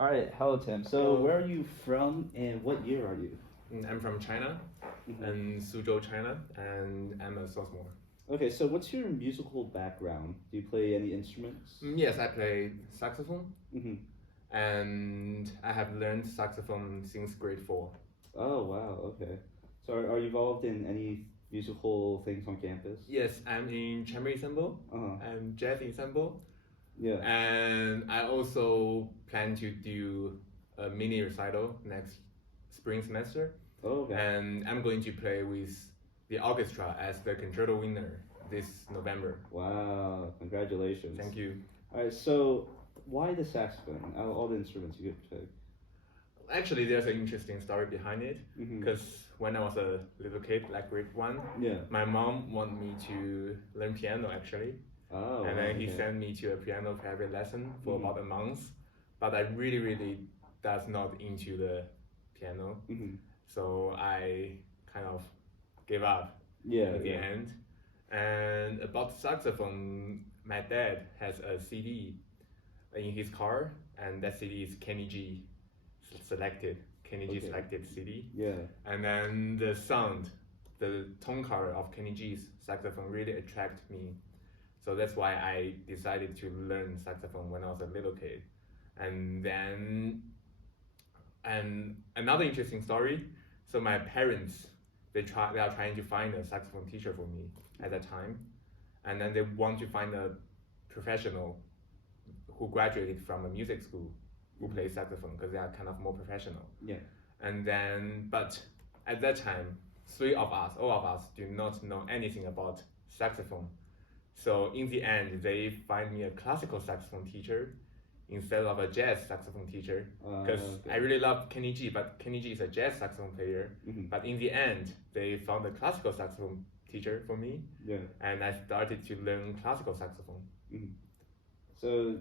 All right, hello Tim. So Hello. where are you from and what year are you? I'm from China, in Suzhou, China, and I'm a sophomore. Okay, so what's your musical background? Do you play any instruments? Yes, I play saxophone, Mm-hmm. and I have learned saxophone since grade 4. Oh wow, okay. So are you involved in any musical things on campus? Yes, I'm in chamber ensemble, Uh-huh. I'm jazz ensemble, Yeah. and I also plan to do a mini recital next spring semester, Oh, okay. and I'm going to play with the orchestra as the concerto winner this November. Wow, congratulations. Thank you. All right, so why the saxophone out of all the instruments you could pick? Actually, there's an interesting story behind it. Mm-hmm. Because when I was a little kid, like grade 1, Yeah. my mom wanted me to learn piano actually. Oh, And wow, then he okay. sent me to a piano private lesson for Mhm. about a month. But I really does not into the piano. Mm-hmm. So I kind of gave up Yeah, in the yeah. end. And about saxophone, my dad has a CD in his car, and that CD is Kenny G Okay. selected CD. Yeah. And then the sound, the tone color of Kenny G's saxophone really attracted me. So that's why I decided to learn saxophone when I was a little kid. And then, and another interesting story. So my parents, they are trying to find a saxophone teacher for me at that time, and then they want to find a professional who graduated from a music school who plays saxophone because they are kind of more professional. Yeah. And then, but at that time, all of us, do not know anything about saxophone. So in the end, they find me a classical saxophone teacher instead of a jazz saxophone teacher because Okay. I really love Kenny G, but Kenny G is a jazz saxophone player. Mm-hmm. But in the end, they found a classical saxophone teacher for me, Yeah. and I started to learn classical saxophone. Mm-hmm. So,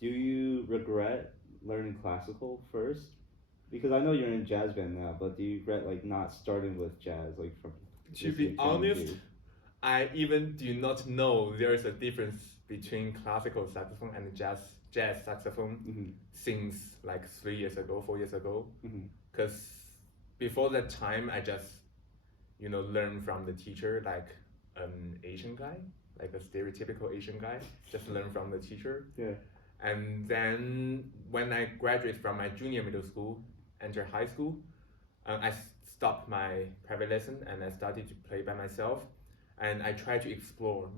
do you regret learning classical first? Because I know you're in a jazz band now, but do you regret like not starting with jazz, like from? To be honest, I even do not know there is a difference between classical saxophone and jazz saxophone Mm-hmm. since like 3 years ago, 4 years ago. Mm-hmm. Because before that time, I just learn from the teacher like an Asian guy, like a stereotypical Asian guy. Just learn from the teacher. Yeah. And then when I graduated from my junior middle school, enter high school, I stopped my private lesson and I started to play by myself. And I try to explore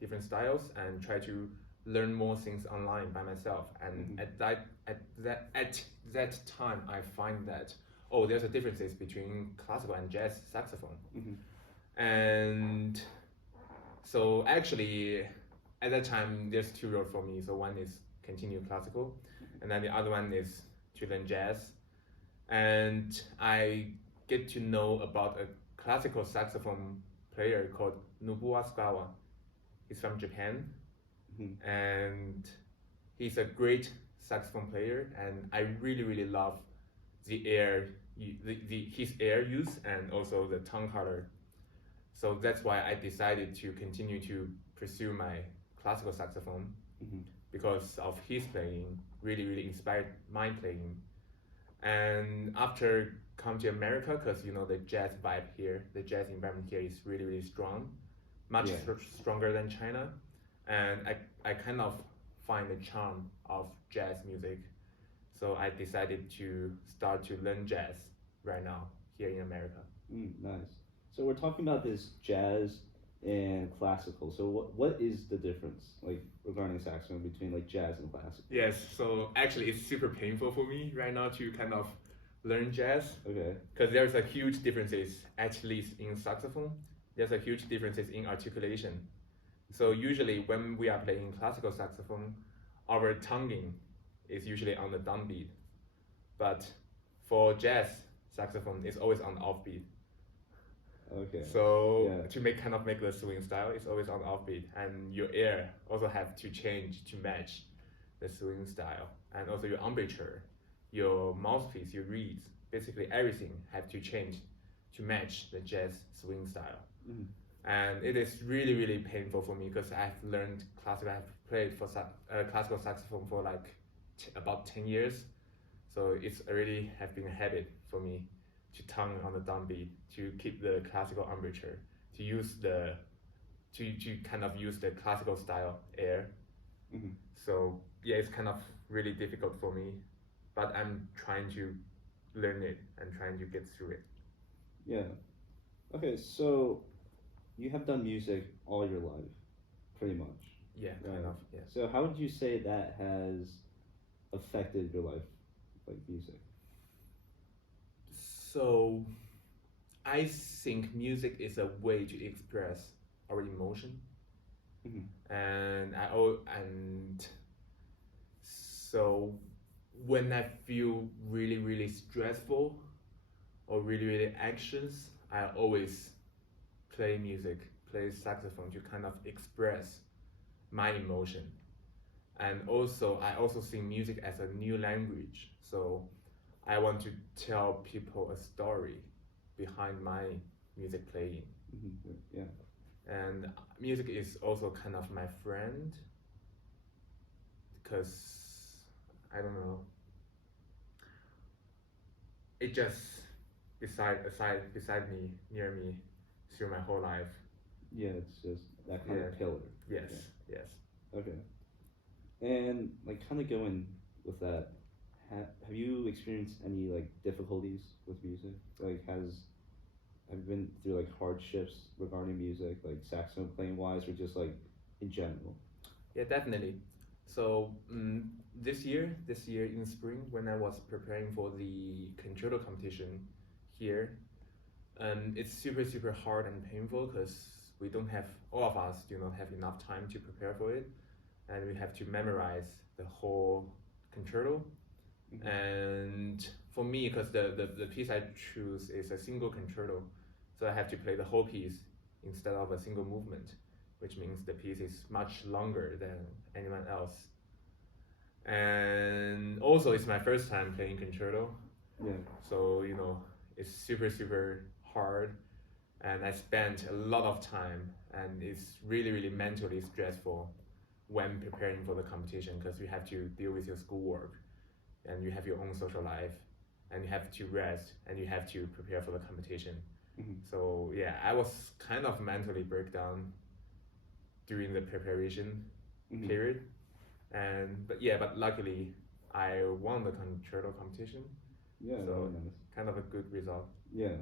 different styles, and try to learn more things online by myself. And Mm-hmm. at that time, I find that there's a differences between classical and jazz saxophone. Mm-hmm. And so actually, at that time, there's two roads for me. So one is continue classical, and then the other one is to learn jazz. And I get to know about a classical saxophone player called Nobuo Sugawa. He's from Japan, Mm-hmm. and he's a great saxophone player. And I really love the his air use and also the tongue color. So that's why I decided to continue to pursue my classical saxophone, Mm-hmm. because of his playing really inspired my playing. And after come to America, because the jazz vibe here, the jazz environment here is really strong, much Yeah. stronger than China, and I kind of find the charm of jazz music, so I decided to start to learn jazz right now here in America. Nice. So we're talking about this jazz and classical. So what is the difference, like regarding saxophone, between like jazz and classical? Yes, so actually it's super painful for me right now to kind of learn jazz, Okay. because there's a huge differences, at least in saxophone. There's a huge differences in articulation. So usually when we are playing classical saxophone, our tonguing is usually on the downbeat, but for jazz saxophone, it's always on the offbeat. Okay. So Yeah. to make the swing style, it's always on offbeat, and your air also have to change to match the swing style, and also your embouchure, your mouthpiece, your reeds, basically everything have to change to match the jazz swing style. Mm-hmm. And it is really painful for me because I've learned classical. I've played for classical saxophone for like about 10 years. So it's already have been a habit for me to tongue on the downbeat, to keep the classical embouchure, to use the to kind of use the classical style air. Mm-hmm. So yeah, it's kind of really difficult for me, but I'm trying to learn it and trying to get through it. Yeah. Okay, so you have done music all your life, pretty much. Yeah, Right. kind of. Yeah. So how would you say that has affected your life, like music? So I think music is a way to express our emotion, Mm-hmm. and so when I feel really stressful or really anxious, I always play music, play saxophone to kind of express my emotion. And also, I also see music as a new language. So I want to tell people a story behind my music playing. Mm-hmm. Yeah. And music is also kind of my friend because I don't know, it just beside me, near me, through my whole life. Yeah, it's just that kind of pillar. Yes, Yeah. yes. Okay. And like kind of going with that, have you experienced any like difficulties with music? Like have you been through like hardships regarding music, like saxophone playing wise, or just like in general? Yeah, definitely. So this year in spring, when I was preparing for the concerto competition here, it's super hard and painful because we don't have, all of us do not have enough time to prepare for it, and we have to memorize the whole concerto. Mm-hmm. And for me, because the piece I choose is a single concerto, so I have to play the whole piece instead of a single movement, which means the piece is much longer than anyone else. And also, it's my first time playing concerto. Yeah. So, it's super hard. And I spent a lot of time, and it's really mentally stressful when preparing for the competition because you have to deal with your schoolwork and you have your own social life and you have to rest and you have to prepare for the competition. Mm-hmm. So yeah, I was kind of mentally break down during the preparation Mm-hmm. period, but luckily I won the concerto competition. Yeah, So very nice. kind of a good result. Yeah.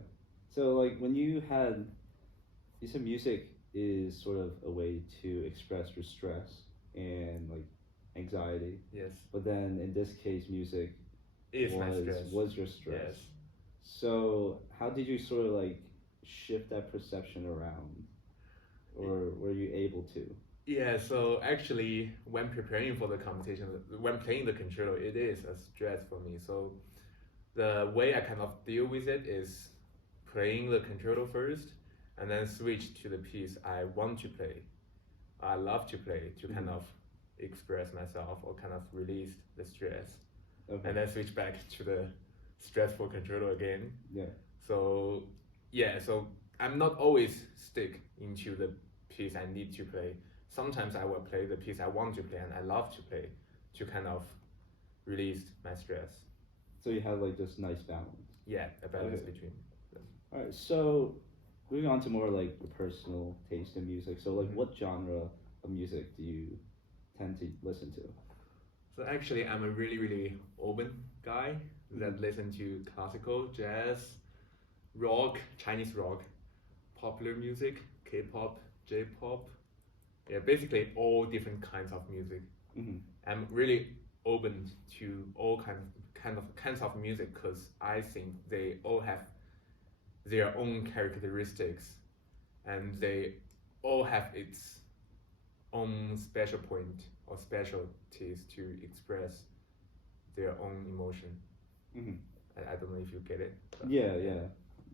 So like when you said music is sort of a way to express your stress and like anxiety. Yes. But then in this case, music My stress. was your stress. Yes. So how did you sort of like shift that perception around, or were you able to? Yeah, so actually, when preparing for the competition, when playing the concerto, it is a stress for me. So the way I kind of deal with it is playing the concerto first, and then switch to the piece I want to play. I love to play to kind of express myself or kind of release the stress, and then switch back to the stressful concerto again. Yeah. So yeah, so I'm not always stick into the piece I need to play. Sometimes I will play the piece I want to play and I love to play to kind of release my stress. So you have like this nice balance. Yeah, a balance between. All right, so moving on to more like your personal taste in music. So like, what genre of music do you tend to listen to? So actually, I'm a really open guy that listen to classical, jazz, rock, Chinese rock, popular music, K-pop, J-pop. Yeah, basically all different kinds of music. Mm-hmm. I'm really open to all kinds of music because I think they all have their own characteristics and they all have its own special point or specialties to express their own emotion. Mm-hmm. I don't know if you get it. Yeah.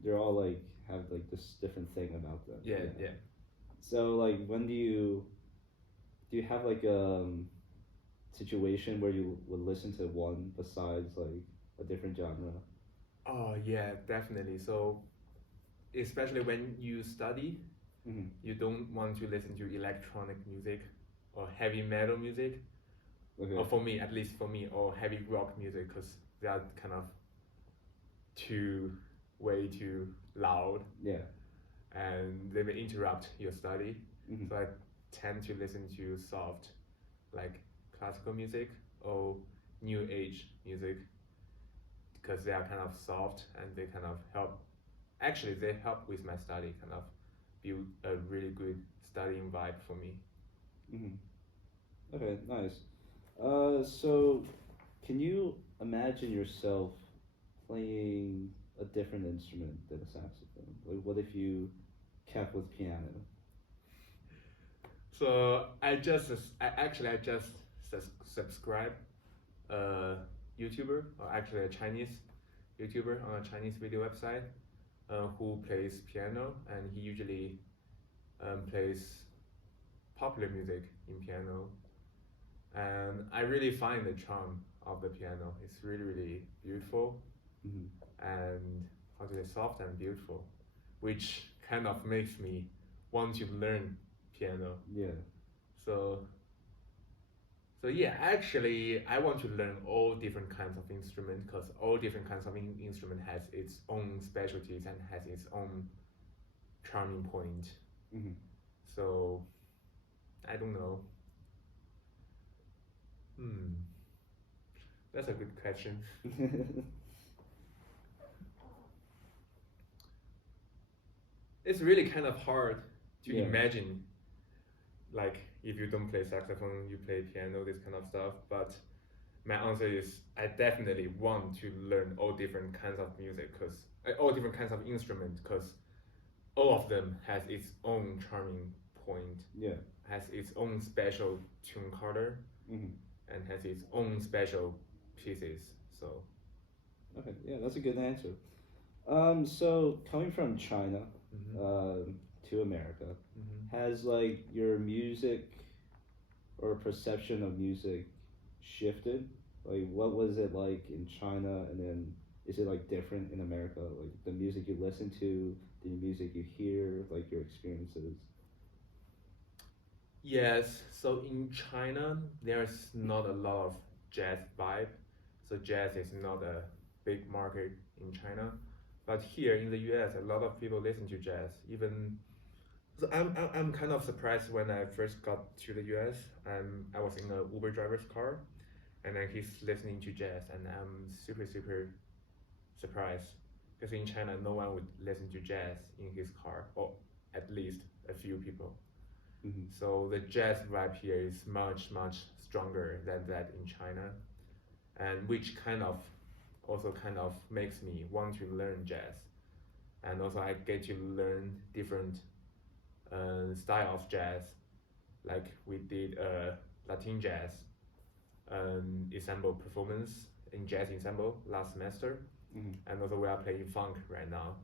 They're all like have like this different thing about them. Yeah. So like, when do you have like a situation where you would listen to one besides like a different genre? Oh yeah, definitely. So especially when you study, you don't want to listen to electronic music or heavy metal music Okay. Or for me, at least for me, or heavy rock music, because they are kind of way too loud. Yeah. And they may interrupt your study. Mm-hmm. So I tend to listen to soft, like classical music or new age music, because they are kind of soft and they kind of help. Actually, they help with my study, kind of build a really good studying vibe for me. Mm-hmm. Okay, nice. So can you imagine yourself playing a different instrument than a saxophone? Like, what if you kept with piano? So I just subscribe a YouTuber, or actually a Chinese YouTuber on a Chinese video website, who plays piano, and he usually plays popular music in piano, and I really find the charm of the piano. It's really really beautiful, Mm-hmm. and how to say, soft and beautiful, which kind of makes me want to learn piano. Yeah. So yeah, actually, I want to learn all different kinds of instruments, because all different kinds of instrument has its own specialties and has its own charming point. Mm-hmm. So I don't know. That's a good question. It's really kind of hard to Yeah. imagine, like, if you don't play saxophone, you play piano, this kind of stuff. But my answer is I definitely want to learn all different kinds of music, because all different kinds of instruments, because all of them has its own charming point, Yeah. has its own special tune color, Mm-hmm. and has its own special pieces. So Okay, yeah, that's a good answer. So coming from China, to America, has like your music or perception of music shifted? Like, what was it like in China, and then is it like different in America? Like the music you listen to, the music you hear, like your experiences. Yes, so in China, there's not a lot of jazz vibe. So jazz is not a big market in China. But here in the US, a lot of people listen to jazz. Even so, I'm kind of surprised when I first got to the US. I was in a Uber driver's car, and then he's listening to jazz, and I'm super super surprised, because in China, no one would listen to jazz in his car, or at least a few people. Mm-hmm. So the jazz vibe here is much much stronger than that in China, and which kind of makes me want to learn jazz, and also I get to learn different style of jazz, like we did a Latin jazz ensemble performance in jazz ensemble last semester, Mm-hmm. and also we are playing funk right now,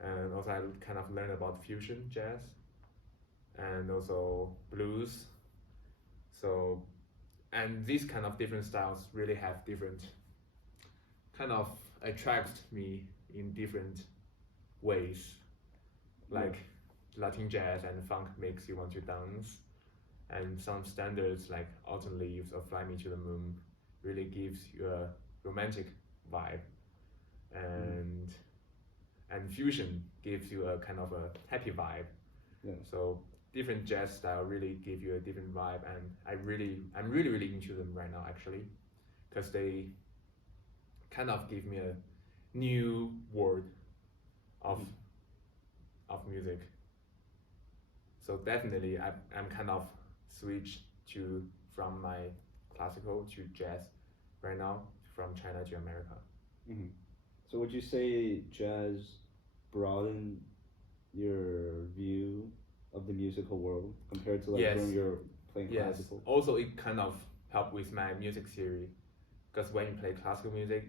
and also I kind of learn about fusion jazz, and also blues. So, and these kind of different styles really have different kind of attract me in different ways. Like Latin jazz and funk makes you want to dance, and some standards like Autumn Leaves or Fly Me to the Moon really gives you a romantic vibe, and fusion gives you a kind of a happy vibe. Yeah. So different jazz style really give you a different vibe, and I'm really into them right now, actually, because they kind of give me a new world of music. So definitely I'm kind of switched from my classical to jazz right now, from China to America. Mm-hmm. So would you say jazz broadened your view of the musical world compared to like Yes. when you're playing Yes. classical? Also, it kind of helped with my music theory, because when you play classical music,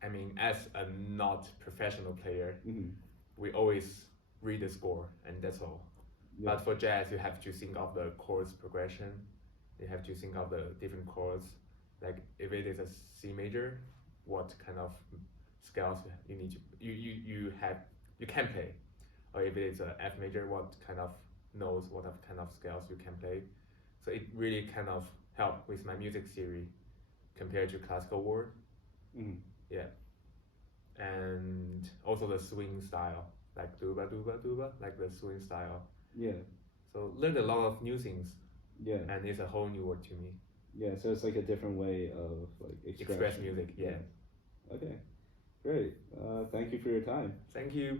I mean, as a not professional player, we always read the score and that's all. Yeah. But for jazz, you have to think of the chords progression. You have to think of the different chords. Like if it is a C major, what kind of scales you need to you can play, or if it is a F major, what kind of notes, what kind of scales you can play. So it really kind of help with my music theory compared to classical world. Mm. Yeah. And also the swing style, like duba duba duba, like the swing style. Yeah. So learned a lot of new things. Yeah. And it's a whole new world to me. Yeah, so it's like a different way of like Express music, yeah. Okay, great. Thank you for your time. Thank you.